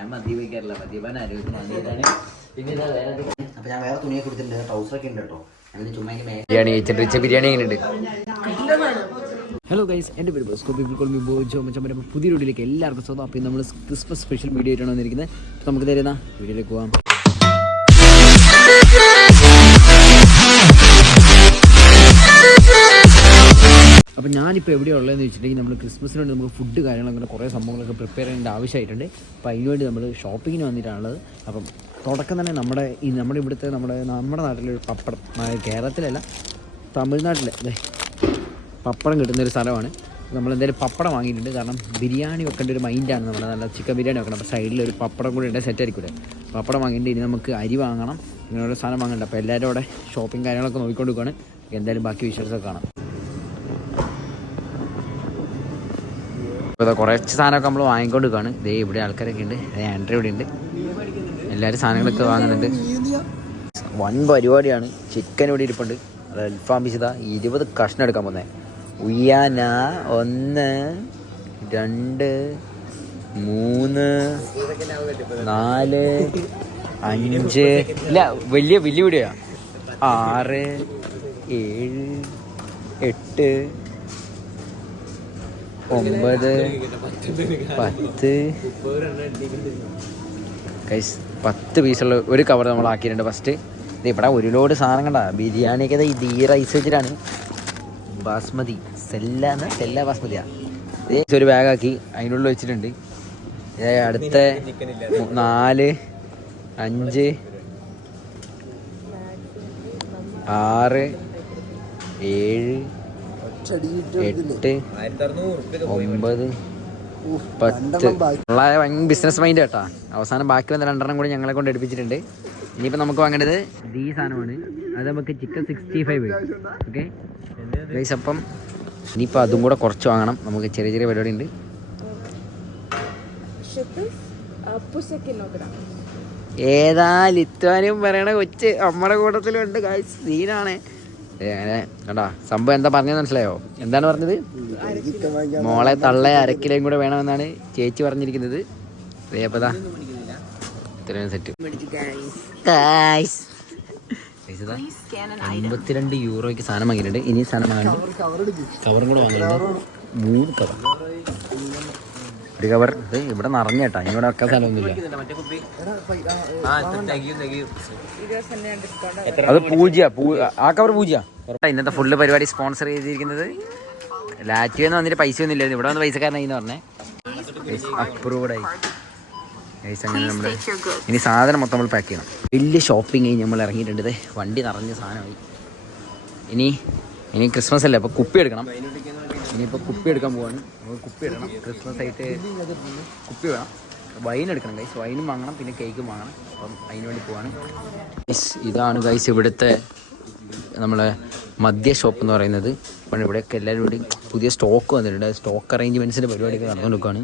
ഞാൻ മദ്യപിക്കാറില്ല, മദ്യപാൻ ആരോഗ്യമാണ്. പിന്നെ അപ്പൊ ഞാൻ വേറെ തുണിയൊക്കെ കൊടുത്തിട്ടുണ്ട്, ട്രൗസറൊക്കെ ഉണ്ട് കേട്ടോ. ചുമ്മാ ബിരിയാണി കഴിച്ചിട്ട് ബിരിയാണി എങ്ങനെയുണ്ട്? ഹലോ ഗൈസ്, എൻ്റെ പേര് Bosco, people call me Bojo മച്ചമ്മ. പുതിയ വീഡിയോയിലേക്ക് എല്ലാവർക്കും സ്വാഗതം. അപ്പോൾ നമ്മൾ ക്രിസ്മസ് സ്പെഷ്യൽ വീഡിയോ ആയിട്ടാണ് വന്നിരിക്കുന്നത്. അപ്പോൾ നമുക്ക് തരുന്ന വീഡിയോയിലേക്ക് പോകാം. അപ്പോൾ ഞാനിപ്പോൾ എവിടെയാണ് ഉള്ളതെന്ന് വെച്ചിട്ടുണ്ടെങ്കിൽ നമ്മൾ ക്രിസ്മസിന് വേണ്ടി നമുക്ക് ഫുഡ് കാര്യങ്ങളങ്ങനെ കുറേ സംഭവങ്ങളൊക്കെ പ്രിപ്പയർ ചെയ്യേണ്ട ആവശ്യമായിട്ടുണ്ട്. അപ്പോൾ അതിനുവേണ്ടി നമ്മൾ ഷോപ്പിങ്ങിന് വന്നിട്ടാണുള്ളത്. അപ്പം തുടക്കം തന്നെ നമ്മുടെ ഇവിടുത്തെ നമ്മുടെ നാട്ടിലൊരു പപ്പടം, കേരളത്തിലല്ല തമിഴ്നാട്ടിലെ പപ്പടം കിട്ടുന്നൊരു സ്ഥലമാണ്. നമ്മളെന്തായാലും പപ്പടം വാങ്ങിയിട്ടുണ്ട്. കാരണം ബിരിയാണി വെക്കേണ്ട ഒരു മൈൻഡാണ് നമ്മുടെ, നല്ല ചിക്കൻ ബിരിയാണി വെക്കണം. അപ്പോൾ സൈഡിലൊരു പപ്പടം കൂടി ഉണ്ട്, സെറ്റ് ആയിരിക്കില്ല. പപ്പടം വാങ്ങിയിട്ട് ഇനി നമുക്ക് അരി വാങ്ങണം, ഇങ്ങനെ ഓരോ സാധനം വാങ്ങണ്ട. അപ്പോൾ എല്ലാവരും അവിടെ ഷോപ്പിംഗ് കാര്യങ്ങളൊക്കെ നോക്കിക്കൊണ്ട് പോവുകയാണ്. എന്തായാലും ബാക്കി വിഷ്വൽസൊക്കെ കാണാം. ഇപ്പോൾ കുറച്ച് സാധനമൊക്കെ നമ്മൾ വാങ്ങിക്കൊണ്ട് പോവുകയാണ്. ഇതേ ഇവിടെ ആൾക്കാരൊക്കെ ഉണ്ട്, ആൻഡ്രി ഇവിടെ ഉണ്ട്, എല്ലാവരും സാധനങ്ങളൊക്കെ വാങ്ങുന്നുണ്ട്. വൻ പരിപാടിയാണ്. ചിക്കൻ ഇവിടെ ഇരിപ്പുണ്ട്, അത് അൽഫാം പിസ്സ 20 കഷ്ണം എടുക്കാൻ പോകുന്നത്. ഉയ്യാന 1 2 3 4 5 ഇല്ല, വലിയ വീഡിയോയാ. 6 7 8 9 10 ഗൈസ് 10 പീസുള്ള ഒരു കവർ നമ്മൾ ആക്കിയിട്ടുണ്ട്. ഫസ്റ്റ് ഇത് ഇവിടെ ഒരു ലോഡ് സാധനം കണ്ട. ബിരിയാണിയൊക്കെ ഇത് ഈ റൈസ് വെച്ചിട്ടാണ്, ബാസ്മതി സെല്ല ബാസ്മതിയാണ്. ഒരു ബാഗാക്കി അതിനുള്ളിൽ വെച്ചിട്ടുണ്ട്. അടുത്ത 4 5 6 7 8 9 10 ബിസിനസ് മൈൻഡ് കേട്ടാ. അവസാനം ബാക്കി വന്ന 2 കൂടി ഞങ്ങളെ കൊണ്ട് എടുപ്പിച്ചിട്ടുണ്ട്. ഇനിയിപ്പോൾ നമുക്ക് വാങ്ങേണ്ടത് ഈ സാധനമാണ്. അത് നമുക്ക് ചിക്കൻ 65. ഓക്കെ ഗൈസ്, അപ്പം ഇനിയിപ്പോൾ അതും കൂടെ കുറച്ച് വാങ്ങണം. നമുക്ക് ചെറിയ പരിപാടി ഉണ്ട്. ഏതാ ലിത്വാനിയും പറയണ കൊച്ച് നമ്മുടെ കൂട്ടത്തിലുണ്ട് ഗൈസ്. സീനാണ് കേട്ടാ. സംഭവം എന്താ പറഞ്ഞതെന്ന് മനസ്സിലായോ? എന്താണ് പറഞ്ഞത്? മോളെ തള്ള 1/2 കിലോയും കൂടെ വേണമെന്നാണ് ചേച്ചി പറഞ്ഞിരിക്കുന്നത്. അതേപ്പതാ ഇത്രയും സെറ്റ്. 52 യൂറോയ്ക്ക് സാധനം വാങ്ങിയിട്ടുണ്ട്. ഇനി സാധനം വാങ്ങുന്നുണ്ട്, കവറും കൂടെ വാങ്ങിയിട്ടുണ്ട്. 3 കവർ. ഒരു കവർ ഇത് ഇവിടെ നിറഞ്ഞേട്ടാ. ഇവിടെ വെക്കാൻ സ്ഥലമൊന്നുമില്ല. അത് ആ കവർ പൂജ്യ. ഇന്നത്തെ ഫുള്ള് പരിപാടി സ്പോൺസർ ചെയ്തിരിക്കുന്നത് ലാറ്റ്വിയെന്ന് വന്നിട്ട് പൈസ ഒന്നും ഇല്ലായിരുന്നു. ഇവിടെ വന്ന് പൈസക്കാരനായി എന്ന് പറഞ്ഞേ. അപ്രൂവ്ഡായി. അങ്ങനെ നമ്മൾ ഇനി സാധനം മൊത്തം നമ്മൾ പാക്ക് ചെയ്യണം. വലിയ ഷോപ്പിംഗ് കഴിഞ്ഞ് നമ്മൾ ഇറങ്ങിയിട്ടുണ്ട്. വണ്ടി നിറഞ്ഞ സാധനമായി. ഇനി ക്രിസ്മസ് അല്ലേ, അപ്പോൾ കുപ്പി എടുക്കണം. ഇനിയിപ്പോൾ കുപ്പി എടുക്കാൻ പോവാണ്. നമുക്ക് കുപ്പി എടുക്കണം. ക്രിസ്മസ് ആയിട്ട് കുപ്പി വേണം. വൈൻ എടുക്കണം ഗൈസ്, വൈനും വാങ്ങണം, പിന്നെ കേക്കും വാങ്ങണം. അപ്പം അതിന് വേണ്ടി പോവാണ്. ഇതാണ് ഗൈസ് ഇവിടുത്തെ നമ്മളെ മദ്യ ഷോപ്പ് എന്ന് പറയുന്നത്. അപ്പോൾ ഇവിടെയൊക്കെ എല്ലാവരും കൂടി പുതിയ സ്റ്റോക്ക് വന്നിട്ടുണ്ട്. സ്റ്റോക്ക് അറേഞ്ച്മെൻറ്റ്സിൻ്റെ പരിപാടിയൊക്കെ നടന്നുകൊടുക്കുകയാണ്.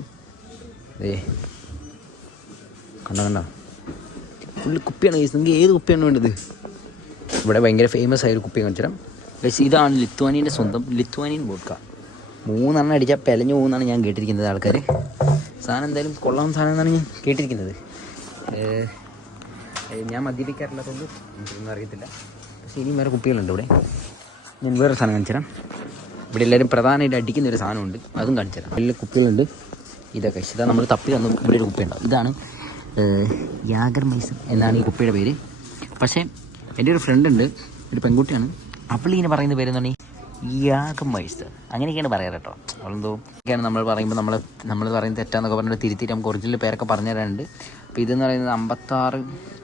കണ്ട ഫുള്ള് കുപ്പിയാണ് ഗൈസ്. നിങ്ങൾക്ക് ഏത് കുപ്പിയാണ് വേണ്ടത്? ഇവിടെ ഭയങ്കര ഫേമസ് ആയൊരു കുപ്പി കാണിച്ചു ഗൈസ്. ഇതാണ് ലിത്വാനിയൻ്റെ സ്വന്തം ലിത്വാനിയൻ വോഡ്ക. 3 എണ്ണം അടിച്ചാൽ പെലഞ്ഞു പോകുന്നതാണ് ഞാൻ കേട്ടിരിക്കുന്നത്. ആൾക്കാർ സാധനം എന്തായാലും കൊള്ളാവുന്ന സാധനം എന്നാണ് ഞാൻ കേട്ടിരിക്കുന്നത്. ഞാൻ മദ്യപിക്കാറില്ലാത്തതുകൊണ്ട് എനിക്കൊന്നും അറിയത്തില്ല. പക്ഷേ ഇനിയും വേറെ കുപ്പികളുണ്ട് ഇവിടെ. ഞാൻ വേറൊരു സാധനം കാണിച്ചു തരാം. ഇവിടെ എല്ലാവരും പ്രധാനമായിട്ട് അടിക്കുന്നൊരു സാധനമുണ്ട്, അതും കാണിച്ചു തരാം. വലിയ കുപ്പികളുണ്ട്. ഇതൊക്കെ ഇതാ നമ്മൾ തപ്പി തന്നു. ഇവിടെ ഒരു കുപ്പിയുണ്ടാവും. ഇതാണ് യാഗർ മൈസർ എന്നാണ് ഈ കുപ്പിയുടെ പേര്. പക്ഷേ എൻ്റെ ഒരു ഫ്രണ്ട് ഉണ്ട്, ഒരു പെൺകുട്ടിയാണ്. അപ്പോൾ ഇങ്ങനെ പറയുന്ന പേരെന്ന് പറഞ്ഞാൽ യാഗർ മൈസർ അങ്ങനെയൊക്കെയാണ് പറയാറ് കേട്ടോ. അവളെന്തോ ഒക്കെയാണ് നമ്മൾ പറയുമ്പോൾ നമ്മൾ പറയുന്നത് തെറ്റാന്നൊക്കെ പറഞ്ഞിട്ട് തിരുത്തിയിട്ട് നമുക്ക് ഒറിജിനൽ പേരൊക്കെ പറഞ്ഞു തരാനുണ്ട്. അപ്പോൾ ഇതെന്ന് പറയുന്നത് 56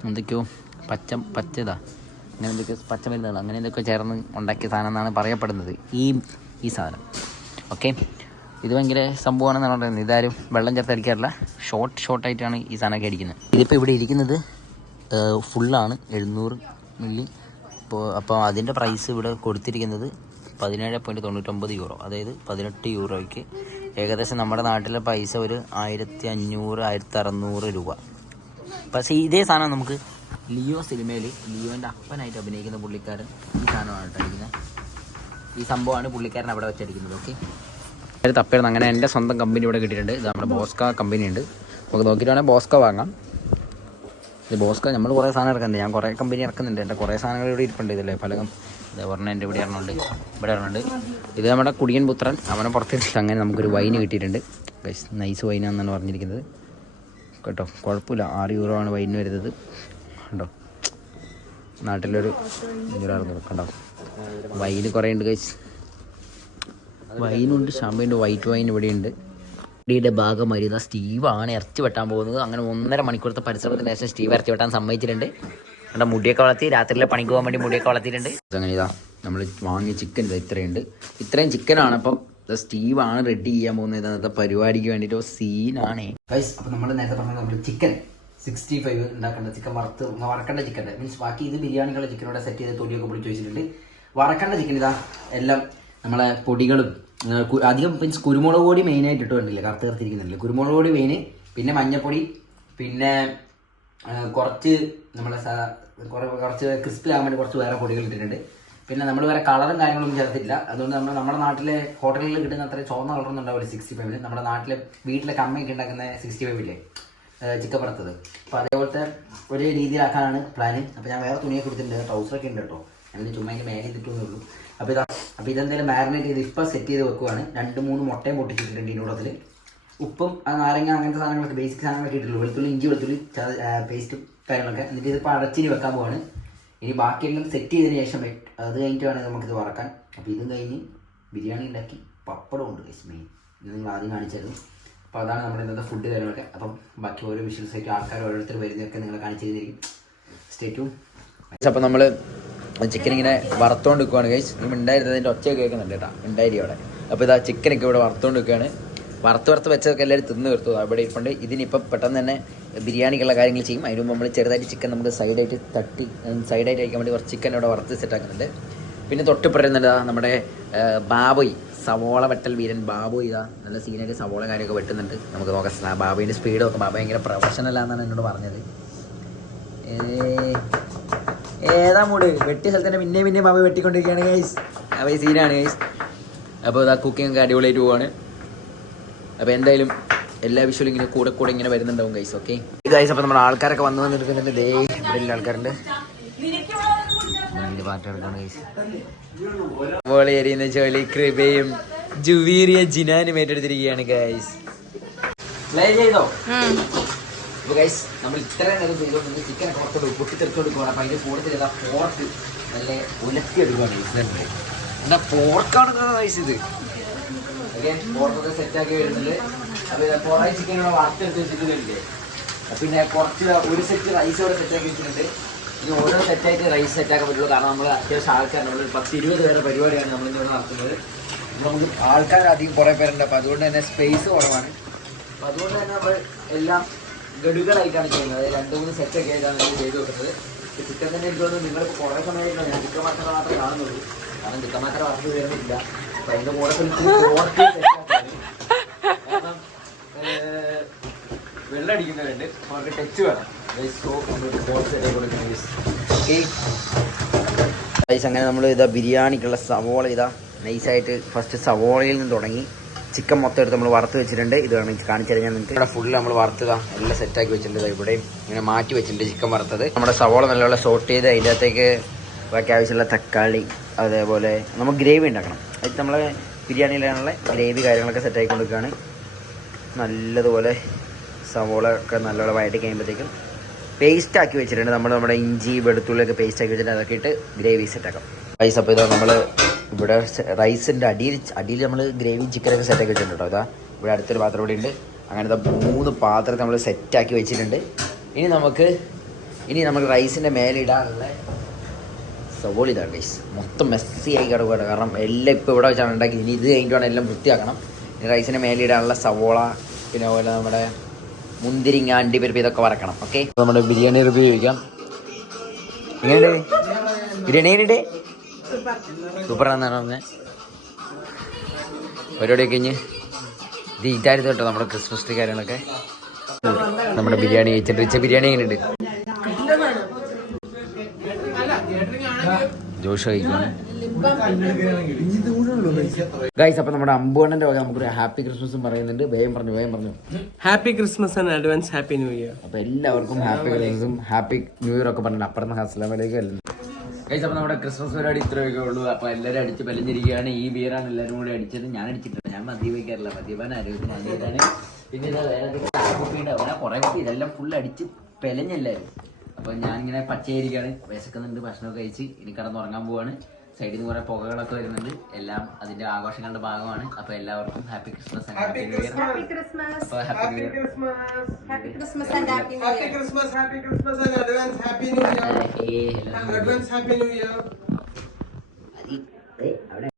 എന്തൊക്കെയോ പച്ചതാ അങ്ങനെ എന്തൊക്കെയോ പച്ച മരുന്നുകൾ അങ്ങനെ എന്തൊക്കെ ചേർന്ന് ഉണ്ടാക്കിയ സാധനം എന്നാണ് പറയപ്പെടുന്നത് ഈ സാധനം. ഓക്കെ, ഇത് ഭയങ്കര സംഭവമാണെന്നാണ് പറയുന്നത്. ഇതാരും വെള്ളം ചേർത്ത് അടിക്കാറില്ല, ഷോർട്ടായിട്ടാണ് ഈ സാധനമൊക്കെ അടിക്കുന്നത്. ഇതിപ്പോൾ ഇവിടെ ഇരിക്കുന്നത് ഫുള്ളാണ് 700 മില്ലി. അപ്പോൾ അതിൻ്റെ പ്രൈസ് ഇവിടെ കൊടുത്തിരിക്കുന്നത് 17.99 യൂറോ, അതായത് 18 യൂറോയ്ക്ക് ഏകദേശം നമ്മുടെ നാട്ടിലെ പൈസ ഒരു 1500 1600 രൂപ. പക്ഷേ ഇതേ സാധനം നമുക്ക് ലിയോ സിനിമയിൽ ലിയോൻ്റെ അപ്പനായിട്ട് അഭിനയിക്കുന്ന പുള്ളിക്കാരൻ ഈ സാധനമാണ് അടിക്കുന്നത്. ഈ സംഭവമാണ് പുള്ളിക്കാരൻ അവിടെ വെച്ചടിക്കുന്നത്. ഓക്കെ, തപ്പേരുന്നു. അങ്ങനെ എൻ്റെ സ്വന്തം കമ്പനി ഇവിടെ കിട്ടിയിട്ടുണ്ട്. ഇത് നമ്മുടെ ബോസ്ക കമ്പനി ഉണ്ട്. നമുക്ക് നോക്കിയിട്ട് വേണമെങ്കിൽ ബോസ്കോ വാങ്ങാം. ഇത് ബോസ്കോ നമ്മൾ കുറേ സാധനം ഇറക്കുന്നുണ്ട്, ഞാൻ കുറേ കമ്പനി ഇറക്കുന്നുണ്ട്. എൻ്റെ കുറേ സാധനങ്ങൾ ഇവിടെ ഇരിപ്പുണ്ട്. ഇതില്ലേ ഫലകം ഇതേ പറഞ്ഞ എൻ്റെ ഇവിടെ ഇറങ്ങുന്നുണ്ട്. ഇത് നമ്മുടെ കുടിയൻ പുത്രൻ, അവനെ പുറത്തിട്ടിട്ട് അങ്ങനെ നമുക്കൊരു വൈന് കിട്ടിയിട്ടുണ്ട്. നൈസ് വൈനാണെന്നാണ് പറഞ്ഞിരിക്കുന്നത് കേട്ടോ. കുഴപ്പമില്ല, €6 ആണ് വൈന് വരുന്നത് കേട്ടോ. നാട്ടിലൊരു കണ്ടോ വൈന് കുറേ ഉണ്ട് ഗൈസ്. വൈനുണ്ട്, ഷാമ്പയിൻ്റെ വൈറ്റ് വൈൻ ഇവിടെയുണ്ട്. ഡിയുടെ ഭാഗമായി ഇതാ സ്റ്റീവാണ് ഇറച്ചി വെട്ടാൻ പോകുന്നത്. അങ്ങനെ 1.5 മണിക്കൂറത്തെ പരിശ്രമത്തിന് ശേഷം സ്റ്റീവ് ഇറച്ചി വെട്ടാൻ സമ്മതിച്ചിട്ടുണ്ട്. നമ്മുടെ മുടിയൊക്കെ വളർത്തി രാത്രിയിലെ പണിക്ക് പോകാൻ വേണ്ടി മുടിയൊക്കെ വളർത്തിയിട്ടുണ്ട്. അങ്ങനെ ഇതാ നമ്മൾ വാങ്ങിയ ചിക്കൻ ഇത്രയും ചിക്കനാണ്. അപ്പം സ്റ്റീവാണ് റെഡി ചെയ്യാൻ പോകുന്നത് ഇന്നത്തെ പരിപാടിക്ക് വേണ്ടിയിട്ട്. സീനാണേ ഗൈസ്. അപ്പം നമ്മൾ നേരത്തെ പറഞ്ഞത് നമ്മൾ ചിക്കൻ 65 ഉണ്ടാക്കേണ്ട ചിക്കൻ വറക്കേണ്ട ചിക്കൻ മീൻസ് ബാക്കി ഇത് ബിരിയാണികളുടെ ചിക്കനോടെ സെറ്റ് ചെയ്ത് തൊലിയൊക്കെ പൊടിച്ച് വെച്ചിട്ടുണ്ട്. വറക്കേണ്ട ചിക്കൻ ഇതാ എല്ലാം നമ്മളെ പൊടികളും അധികം മീൻസ് കുരുമുളക് പൊടി മെയിനായിട്ട് ഇട്ടുകൊണ്ടില്ല, കറുത്തിരിക്കുന്നില്ല. കുരുമുളക് പൊടി മെയിൻ, പിന്നെ മഞ്ഞപ്പൊടി, പിന്നെ കുറച്ച് നമ്മളെ കുറച്ച് ക്രിസ്പി ആകാൻ വേണ്ടി കുറച്ച് വേറെ പൊടികൾ ഇട്ടിട്ടുണ്ട്. പിന്നെ നമ്മൾ വേറെ കളറും കാര്യങ്ങളൊന്നും ചേർത്തിട്ടില്ല. അതുകൊണ്ട് നമ്മുടെ നാട്ടിലെ ഹോട്ടലിൽ കിട്ടുന്ന അത്ര ചുവന്ന കളറൊന്നും ഉണ്ടാവില്ല 65-ന്. നമ്മുടെ നാട്ടിലെ വീട്ടിലൊക്കെ അമ്മയൊക്കെ ഉണ്ടാക്കുന്ന 65-ല്ലേ ചിക്കൻ വറുത്തത്. അപ്പോൾ അതേപോലത്തെ ഒരു രീതിയിലാക്കാനാണ് പ്ലാന്. അപ്പോൾ ഞാൻ വേറെ തുണിയൊക്കെ കൊടുത്തിട്ടുണ്ട്, ട്രൗസറൊക്കെ ഉണ്ട് കേട്ടോ. അതിന് ചുമ്മാ അതിൻ്റെ മേലെ ഇട്ടിട്ടൊന്നേ ഉള്ളൂ. അപ്പോൾ ഇതെന്തായാലും മാരിനേറ്റ് ചെയ്ത് ഇപ്പം സെറ്റ് ചെയ്ത് വെക്കുവാണ്. 2-3 മുട്ടയും പൊട്ടിച്ചിട്ടുണ്ട് ഇതിനോടത്തിൽ. ഉപ്പും നാരങ്ങ അങ്ങനത്തെ സാധനങ്ങളൊക്കെ ബേസിക് സാധനങ്ങളൊക്കെ ഇട്ടിട്ടുള്ളൂ. വെളുത്തുള്ളി ഇഞ്ചി പേസ്റ്റും കാര്യങ്ങളൊക്കെ. എന്നിട്ട് ഇതിപ്പോൾ അടച്ചിന് വെക്കാൻ പോവാണ്. ഇനി ബാക്കിയെല്ലാം സെറ്റ് ചെയ്തതിന് ശേഷം അത് കഴിഞ്ഞിട്ട് വേണമെങ്കിൽ നമുക്കിത് വറക്കാൻ. അപ്പോൾ ഇതും കഴിഞ്ഞ് ബിരിയാണി ഉണ്ടാക്കി പപ്പടം ഉണ്ട് മെയിൻ. ഇത് നിങ്ങൾ ആദ്യം കാണിച്ചായിരുന്നു. അപ്പോൾ അതാണ് നമ്മുടെ ഇന്നത്തെ ഫുഡ് കാര്യങ്ങളൊക്കെ. അപ്പം ബാക്കി ഓരോ വിഷ്വൽസായിട്ട് ആൾക്കാർ ഓരോരുത്തർ വരുന്നതൊക്കെ നിങ്ങൾ കാണിച്ചിരുന്നിരിക്കും. Stay tune. അപ്പോൾ നമ്മൾ ചിക്കൻ ഇങ്ങനെ വറുത്തോണ്ട് വെക്കുവാണ് ഗൈസ്. ഈ ഉണ്ടായിരുന്നതിൻ്റെ ഒച്ച കേൾക്കുന്നുണ്ട് കേട്ടോ, ഉണ്ടായി അവിടെ. അപ്പോൾ ഇതാ ചിക്കനൊക്കെ ഇവിടെ വറുത്തോണ്ട് വെക്കുകയാണ്. വറുത്ത് വെച്ചതൊക്കെ എല്ലാവരും തിന്ന് തീർത്തു അവിടെ ഇരിപ്പുണ്ട്. ഇതിനിപ്പം പെട്ടെന്ന് തന്നെ ബിരിയാണിക്കുള്ള കാര്യങ്ങൾ ചെയ്യും. അതിന് മുമ്പ് നമ്മൾ ചെറുതായിട്ട് ചിക്കൻ നമുക്ക് സൈഡായിട്ട് അയക്കാൻ വേണ്ടി കുറച്ച് ചിക്കൻ ഇവിടെ വറുത്ത് സെറ്റാക്കുന്നുണ്ട്. പിന്നെ തൊട്ട് പറയുന്നുണ്ട് നമ്മുടെ ബാബോയ് സവോള വെട്ടൽ വീരൻ ബാബോയ് ഇതാ നല്ല സീനായിട്ട് സവോള കാര്യമൊക്കെ വെട്ടുന്നുണ്ട്. നമുക്ക് നോക്കാം ബാബോയിൻ്റെ സ്പീഡ് നോക്കാം. ബാബ ഭയങ്കര പ്രൊഫഷണലാണെന്നാണ് എന്നോട് പറഞ്ഞത്. ഏതാ മൂട് വെട്ടിയ സ്ഥലത്ത് തന്നെ പിന്നെയും ബാബ വെട്ടിക്കൊണ്ടിരിക്കുകയാണ് ഗൈസ്. അപ്പോൾ ഈ സീനാണ് ഗൈസ്. അപ്പോൾ ഇതാ കുക്കിംഗ് ഒക്കെ അടിപൊളിയായിട്ട് പോവാണ്. അപ്പോൾ എന്തായാലും എല്ലാ വിഷ്വലും ഇങ്ങനെ കൂടെ ഇങ്ങനെ വരുന്നുണ്ടാവും ഗൈസ്. Okay guys. അപ്പോൾ നമ്മുടെ ആൾക്കാരൊക്കെ വന്നിരിക്കുന്നുണ്ട്. ദേ ഇവിടെ ആൾക്കാരുണ്ട്. പാട്ടെടുക്കാണ് ഗൈസ്. വോളി എറിയുന്ന ജോലി കൃപയും ജുവീറിയ ജിനാനും ഏറ്റെടുത്തിരിക്കുകയാണ് ഗൈസ്. പ്ലേ ചെയ്തോ? അപ്പോൾ ഗൈസ് നമ്മൾ ഇത്രയും നേരം ചെയ്തുകൊണ്ട് ചിക്കനൊക്കെ പുറത്തോട്ട് പൊട്ടിത്തെറിച്ചോടുക്കുകയാണ്. അപ്പോൾ അതിൻ്റെ കൂടുതൽ ഏതാ പോർക്ക് നല്ല ഉലത്തിയെടുക്കുകയാണ് ഗൈസ്. എന്താ പോർക്കാണ് ഗൈസ് ഇത്. ഓക്കെ പോർക്കൊക്കെ സെറ്റാക്കി വരുന്നുണ്ട്. അപ്പോൾ കുറേ ചിക്കനോടെ വറുത്തെടുത്ത് വെച്ചിട്ടുണ്ട്. പിന്നെ കുറച്ച് ഒരു സെറ്റ് റൈസ് ഇവിടെ സെറ്റാക്കി വെച്ചിട്ടുണ്ട്. ഇനി ഓരോ സെറ്റായിട്ട് റൈസ് സെറ്റാക്കാൻ പറ്റുള്ളൂ. കാരണം നമ്മൾ അത്യാവശ്യം ആൾക്കാർ നമ്മൾ 10-20 പേരുടെ പരിപാടിയാണ് നമ്മളിവിടെ നടത്തുന്നത്. നമുക്ക് ആൾക്കാർ അധികം കുറേ പേരുണ്ട്. അപ്പോൾ അതുകൊണ്ട് തന്നെ സ്പേസ് കുറവാണ്. അപ്പോൾ അതുകൊണ്ട് തന്നെ നമ്മൾ എല്ലാം ഗഡുകളായിട്ടാണ് ചെയ്യുന്നത്. 2-3 സെറ്റൊക്കെ ആയിട്ടാണ് നമ്മൾ ചെയ്ത് വെക്കുന്നത്. ചിക്കൻ തന്നെ എനിക്ക് തോന്നുന്നു നിങ്ങളിപ്പോൾ കുറേ സമയമായിട്ടാണ് ഞാൻ ചിക്കൻ മാത്രമേ കാണുന്നുള്ളൂ. കാരണം ചിക്കൻ മാത്രം വർക്ക് വരുന്നില്ല. അപ്പോൾ അതിൻ്റെ കൂടെ കാരണം വെള്ളം അടിക്കുന്നവരുണ്ട്, അവർക്ക് ടച്ച് വേണം. അങ്ങനെ നമ്മൾ ഇതാ ബിരിയാണിക്കുള്ള സവോള ഇതാ നൈസായിട്ട് ഫസ്റ്റ് സവോളയിൽ നിന്ന് തുടങ്ങി ചിക്കൻ മൊത്തം എടുത്ത് നമ്മൾ വറുത്ത് വെച്ചിട്ടുണ്ട്. ഇത് വേണം കാണിച്ചു കഴിഞ്ഞാൽ നിങ്ങൾക്ക് ഇവിടെ ഫുള്ള് നമ്മൾ വറുത്തതാ എല്ലാം സെറ്റാക്കി വെച്ചിട്ടുണ്ട്. ഇവിടെയും ഇങ്ങനെ മാറ്റി വെച്ചിട്ടുണ്ട് ചിക്കൻ വറുത്തത്. നമ്മുടെ സവോള നല്ലപോലെ സോട്ട് ചെയ്ത് അതിൻ്റെ അകത്തേക്ക് ബാക്കി ആവശ്യമുള്ള തക്കാളി, അതേപോലെ നമുക്ക് ഗ്രേവി ഉണ്ടാക്കണം. അത് നമ്മളെ ബിരിയാണിയിലുള്ള ഗ്രേവി കാര്യങ്ങളൊക്കെ സെറ്റാക്കി കൊടുക്കുകയാണ്. നല്ലതുപോലെ സവോള ഒക്കെ നല്ലപോലെ വഴറ്റി കഴിയുമ്പോഴത്തേക്കും പേസ്റ്റ് ആക്കി വെച്ചിട്ടുണ്ട്. നമ്മുടെ ഇഞ്ചി വെളുത്തുള്ളിയൊക്കെ പേസ്റ്റ് ആക്കി വെച്ചിട്ട് അതൊക്കെ ഇട്ട് ഗ്രേവി സെറ്റാക്കാം റൈസ്. അപ്പോൾ ഇതാ നമ്മൾ ഇവിടെ റൈസിൻ്റെ അടിയിൽ നമ്മൾ ഗ്രേവി ചിക്കനൊക്കെ സെറ്റാക്കി വെച്ചിട്ടുണ്ട് കേട്ടോ. ഇതാ ഇവിടെ അടുത്തൊരു പാത്രം ഇവിടെ ഉണ്ട്. അങ്ങനത്തെ 3 പാത്രം നമ്മൾ സെറ്റാക്കി വെച്ചിട്ടുണ്ട്. ഇനി നമുക്ക് റൈസിൻ്റെ മേലെ ഇടാനുള്ള സവോള ഇതാണ് ഗൈസ്. മൊത്തം മെസ്സി ആയി കിടക്കുകയാണ്. കാരണം എല്ലാം ഇപ്പോൾ ഇവിടെ വെച്ചാണ് ഉണ്ടാക്കി. ഇനി ഇത് കഴിഞ്ഞിട്ട് വേണം എല്ലാം വൃത്തിയാക്കണം. ഇനി റൈസിൻ്റെ മേലെ ഇടാനുള്ള സവോള, പിന്നെ അതുപോലെ നമ്മുടെ മുന്തിരിങ്ങ, അണ്ടിപ്പരിപ്പ് ഇതൊക്കെ വറക്കണം. ഓക്കെ നമ്മുടെ ബിരിയാണി റിവ്യൂ ചോദിക്കാം. എങ്ങനെയുണ്ട് ബിരിയാണി? എങ്ങനെയുണ്ട്? സൂപ്പറാണെന്നാണ് പറഞ്ഞത്. പരിപാടിയൊക്കെ കഴിഞ്ഞ് ഇത് ഇതായിരുന്നു കേട്ടോ നമ്മുടെ ക്രിസ്മസ് ട്രീ കാര്യങ്ങളൊക്കെ. നമ്മുടെ ബിരിയാണി കഴിച്ചിട്ട് വെച്ച ബിരിയാണി എങ്ങനെയുണ്ട്? ജോഷ് കഴിക്കുകയാണ്. ഗൈസ്, അപ്പൊ നമ്മുടെ അമ്പുവണ്ണന്റെ വക നമുക്കൊരു ഹാപ്പി ക്രിസ്മസും പറയുന്നുണ്ട്. വേഗം പറഞ്ഞു happy Christmas and advance happy new year. അപ്പൊ എല്ലാവർക്കും ഹാപ്പി ക്രിസ്മസും ഹാപ്പി ന്യൂ ഇയർ ഒക്കെ പറഞ്ഞു. അപ്പുറത്ത് അസ്സലാമലൈക്കും അല്ലേ ഗൈസ്. അപ്പൊ നമ്മുടെ ക്രിസ്മസ് പരിപാടി ഇത്രയൊക്കെ ഉള്ളൂ. അപ്പൊ എല്ലാവരും അടിച്ച് പെലഞ്ഞിരിക്കുകയാണ്. ഈ ബിയറാണ് എല്ലാവരും കൂടെ അടിച്ചത്. ഞാൻ അടിച്ചിട്ടില്ല, ഞാൻ മദ്യപിക്കാറില്ല. മദ്യപാൻ ആരോഗ്യത്തിന് അനിയതാണ്. പിന്നെ ഇതാ വേറെ കുപ്പിയുടെ കുറെ കുപ്പി ഇതെല്ലാം ഫുൾ അടിച്ച് പെലഞ്ഞെല്ലാവരും. അപ്പൊ ഞാനിങ്ങനെ പച്ചയായിരിക്കാണ്, വിശക്കുന്നുണ്ട്, ഭക്ഷണമൊക്കെ കഴിച്ച് ഇനി കിടന്നുറങ്ങാൻ പോവാണ്. സൈഡിൽ നിന്ന് കുറെ പുകകളൊക്കെ വരുന്നുണ്ട്. എല്ലാം അതിന്റെ ആഘോഷങ്ങളുടെ ഭാഗമാണ്. അപ്പൊ എല്ലാവർക്കും happy Christmas and happy new year. Happy Christmas and happy new year. Happy Christmas and advance Happy New Year. Advance Happy New Year.